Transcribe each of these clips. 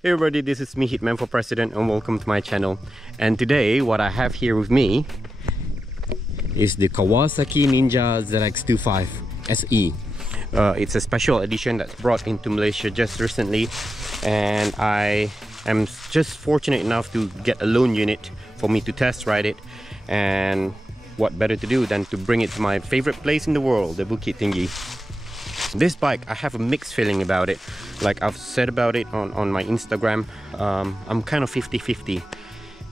Hey everybody, this is me, Hitman for President, and welcome to my channel. And today, what I have here with me is the Kawasaki Ninja ZX25R SE. It's a special edition that's brought into Malaysia just recently, and I am just fortunate enough to get a loan unit for me to test ride it. And what better to do than to bring it to my favorite place in the world, the Bukit Tinggi. This bike, I have a mixed feeling about it. Like I've said about it on my Instagram, I'm kind of 50-50.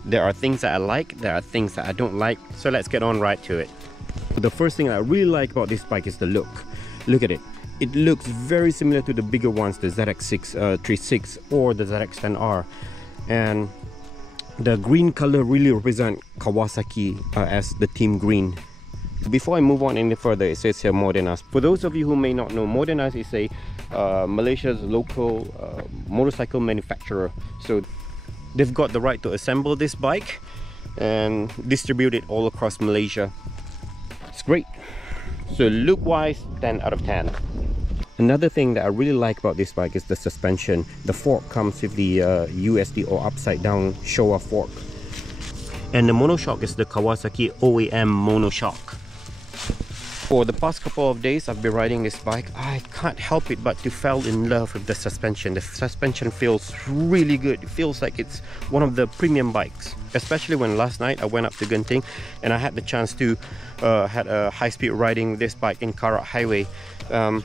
There are things that I like, there are things that I don't like, so let's get on right to it. The first thing I really like about this bike is the look. Look at it. It looks very similar to the bigger ones, the ZX26 or the ZX10R. And the green color really represents Kawasaki as the team green. Before I move on any further, it says here More Than Us. For those of you who may not know, More Than Us is a Malaysia's local motorcycle manufacturer. So they've got the right to assemble this bike and distribute it all across Malaysia. It's great. So look wise, 10 out of 10. Another thing that I really like about this bike is the suspension. The fork comes with the USD or upside down Showa fork. And the monoshock is the Kawasaki OEM monoshock. For the past couple of days I've been riding this bike, I can't help it but to fall in love with the suspension. The suspension feels really good. It feels like it's one of the premium bikes. Especially when last night I went up to Genting and I had the chance to had a high-speed riding this bike in Karak Highway. The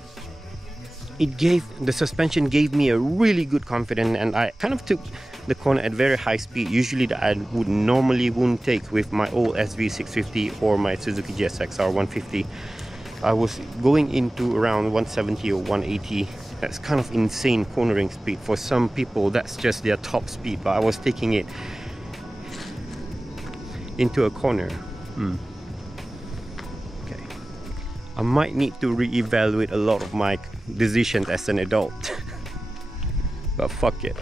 suspension gave me a really good confidence, and I kind of took the corner at very high speed, usually that I would normally wouldn't take with my old SV650 or my Suzuki GSX-R 150. I was going into around 170 or 180. That's kind of insane cornering speed. For some people that's just their top speed, but I was taking it into a corner. Okay, I might need to re-evaluate a lot of my decisions as an adult. But fuck it.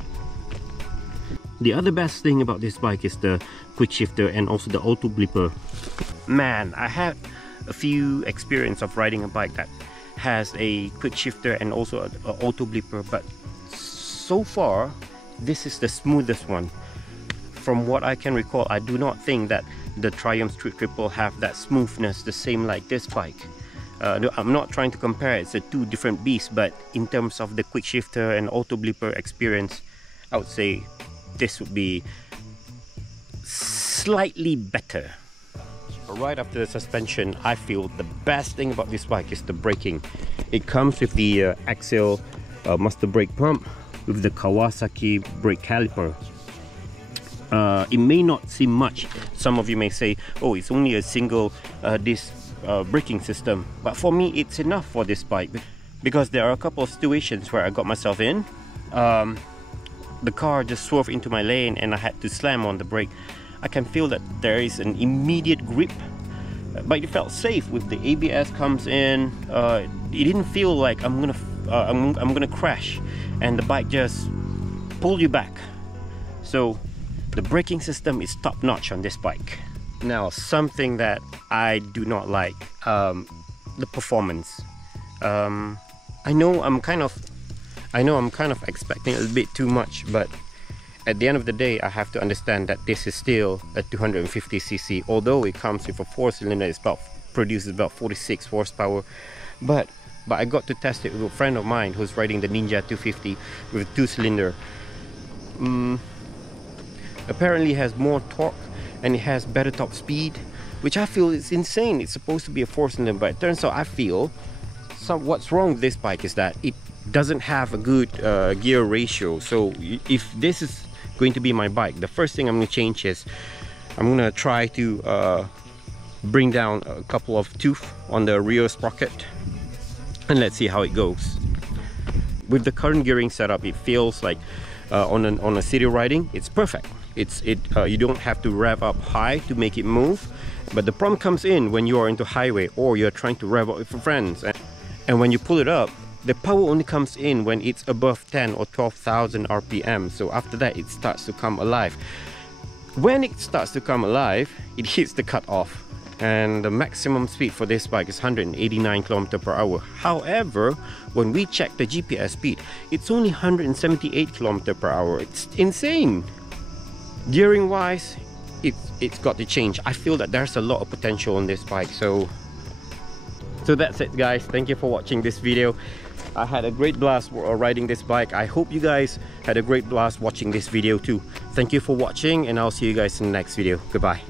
The other best thing about this bike is the quick shifter and also the auto blipper. Man, I had a few experience of riding a bike that has a quick shifter and also an auto blipper, but so far this is the smoothest one. From what I can recall, I do not think that the Triumph Street Triple have that smoothness the same like this bike. I'm not trying to compare, it's a two different beasts, but in terms of the quick shifter and auto blipper experience, I would say this would be slightly better. Right after the suspension, I feel the best thing about this bike is the braking. It comes with the axial master brake pump with the Kawasaki brake caliper. It may not seem much. Some of you may say, oh, it's only a single disc braking system, but for me it's enough for this bike, because there are a couple of situations where I got myself in. The car just swerved into my lane and I had to slam on the brake. I can feel that there is an immediate grip, but it felt safe with the ABS comes in. It didn't feel like I'm gonna crash, and the bike just pulled you back. So the braking system is top notch on this bike. Now, something that I do not like, the performance. I know I'm kind of expecting a little bit too much, but at the end of the day, I have to understand that this is still a 250cc. Although it comes with a 4-cylinder, it produces about 46 horsepower. But I got to test it with a friend of mine who's riding the Ninja 250 with a 2-cylinder. Apparently, it has more torque and it has better top speed, which I feel is insane. It's supposed to be a 4-cylinder, but it turns out I feel what's wrong with this bike is that it doesn't have a good gear ratio. So if this is going to be my bike, the first thing I'm going to change is I'm going to try to bring down a couple of tooth on the rear sprocket, and let's see how it goes. With the current gearing setup, it feels like on a city riding, it's perfect. You don't have to rev up high to make it move, but the problem comes in when you are into highway or you're trying to rev up with friends, and when you pull it up, the power only comes in when it's above 10 or 12,000 RPM. So after that, it starts to come alive. When it starts to come alive, it hits the cutoff. and the maximum speed for this bike is 189 km per hour. However, when we check the GPS speed, it's only 178 km per hour. It's insane. Gearing wise, it's got to change. I feel that there's a lot of potential on this bike. So that's it, guys. Thank you for watching this video. I had a great blast riding this bike. I hope you guys had a great blast watching this video too. Thank you for watching, and I'll see you guys in the next video. Goodbye.